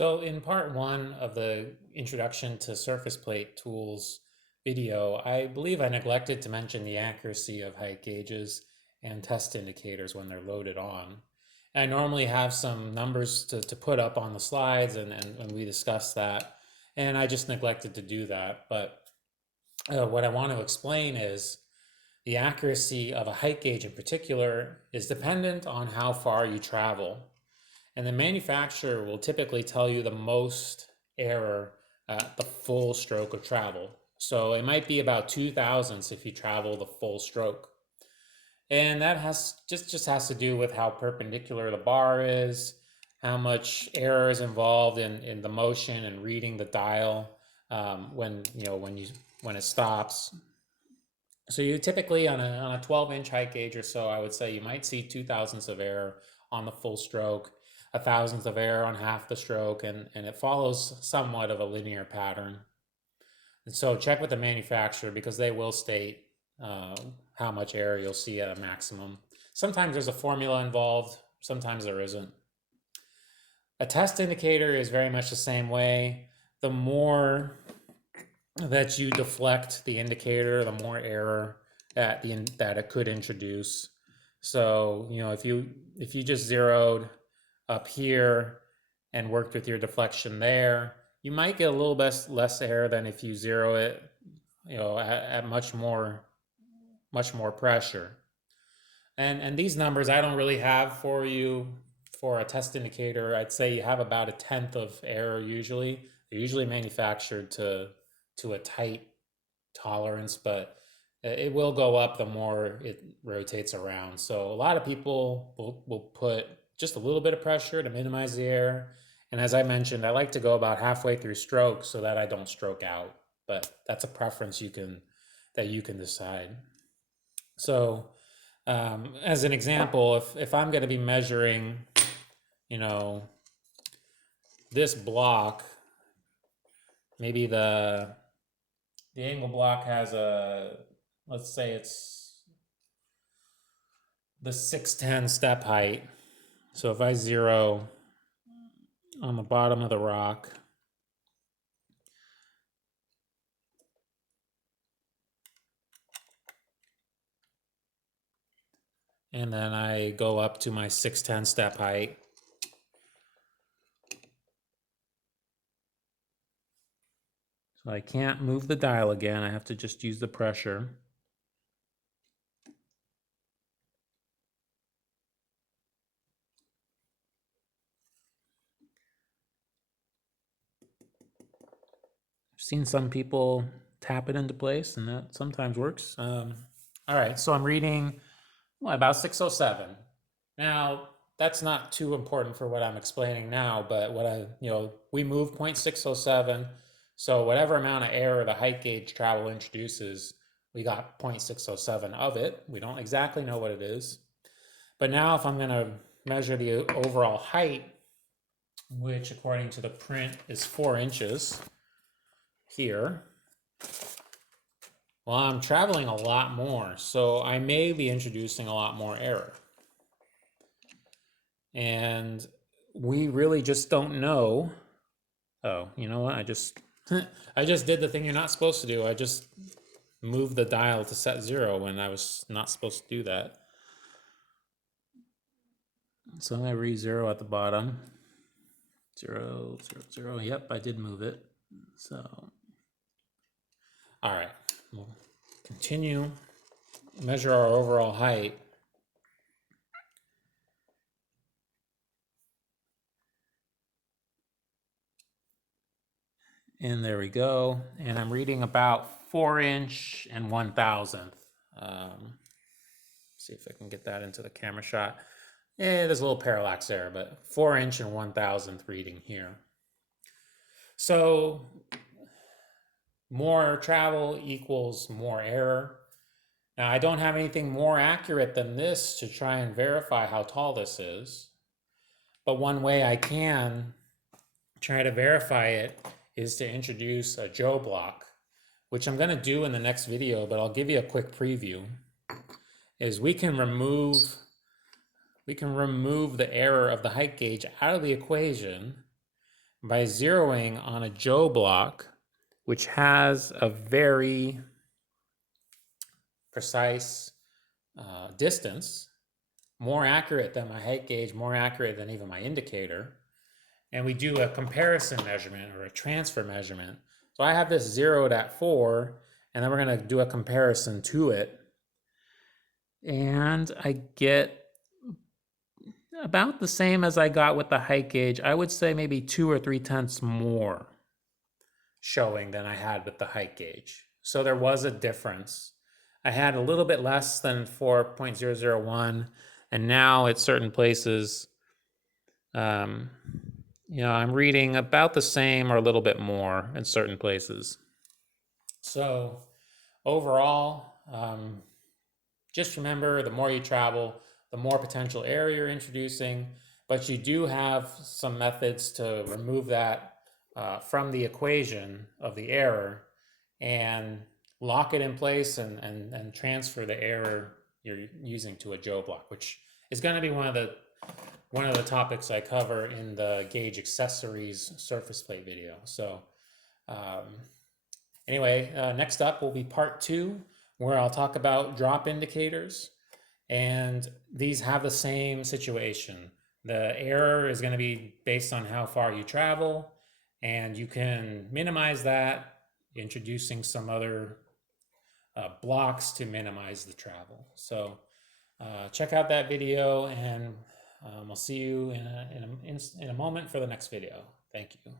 So in part one of the Introduction to Surface Plate Tools video, I believe I neglected to mention the accuracy of height gauges and test indicators when they're loaded on. I normally have some numbers to put up on the slides and we discussed that, and I just neglected to do that. But what I want to explain is the accuracy of a height gauge in particular is dependent on how far you travel. And the manufacturer will typically tell you the most error at the full stroke of travel. So it might be about 2 thousandths if you travel the full stroke. And that just has to do with how perpendicular the bar is, how much error is involved in the motion and reading the dial when it stops. So you typically on a 12-inch height gauge or so, I would say you might see 2 thousandths of error on the full stroke, a thousandth of error on half the stroke, and it follows somewhat of a linear pattern. And so check with the manufacturer because they will state how much error you'll see at a maximum. Sometimes there's a formula involved, sometimes there isn't. A test indicator is very much the same way. The more that you deflect the indicator, the more error that it could introduce. So, if you just zeroed up here and worked with your deflection there, you might get a little bit less error than if you zero it, at much more pressure. And these numbers I don't really have for you for a test indicator. I'd say you have about 1/10 of error usually. They're usually manufactured to a tight tolerance, but it will go up the more it rotates around. So a lot of people will put just a little bit of pressure to minimize the error. And as I mentioned, I like to go about halfway through stroke so that I don't stroke out. But that's a preference that you can decide. So as an example, if I'm going to be measuring, this block, maybe the angle block has let's say it's the 610 step height. So if I zero on the bottom of the rock, and then I go up to my 610 step height, so I can't move the dial again. I have to just use the pressure. I've seen some people tap it into place, and that sometimes works. All right, so I'm reading about 607. Now, that's not too important for what I'm explaining now, but we move 0.607. So whatever amount of error the height gauge travel introduces, we got 0.607 of it. We don't exactly know what it is. But now if I'm going to measure the overall height, which according to the print is 4 inches here, well, I'm traveling a lot more, so I may be introducing a lot more error. And we really just don't know. Oh, you know what? I just did the thing you're not supposed to do. I just moved the dial to set 0 when I was not supposed to do that. So I'm going to re-zero at the bottom. 0, 0, 0. Yep, I did move it. So, all right. We'll continue. Measure our overall height. And there we go. And I'm reading about 4 inch and 1/1000th. See if I can get that into the camera shot. There's a little parallax there, but 4 inch and 1/1000th reading here. So more travel equals more error. Now I don't have anything more accurate than this to try and verify how tall this is. But one way I can try to verify it is to introduce a Joe block, which I'm going to do in the next video, but I'll give you a quick preview. Is we can remove the error of the height gauge out of the equation, by zeroing on a Joe block, which has a very precise distance, more accurate than my height gauge, more accurate than even my indicator. And we do a comparison measurement or a transfer measurement. So I have this zeroed at 4, and then we're going to do a comparison to it. And I get about the same as I got with the height gauge. I would say maybe 2 or 3 tenths more showing than I had with the height gauge. So there was a difference. I had a little bit less than 4.001, and now at certain places, I'm reading about the same or a little bit more in certain places. So overall, just remember, the more you travel, the more potential error you're introducing, but you do have some methods to remove that from the equation of the error and lock it in place and transfer the error you're using to a Joe block, which is going to be one of the topics I cover in the gauge accessories surface plate video. So anyway, next up will be part 2, where I'll talk about drop indicators. And these have the same situation. The error is going to be based on how far you travel, and you can minimize that introducing some other blocks to minimize the travel. So check out that video, and I'll see you in a moment for the next video. Thank you.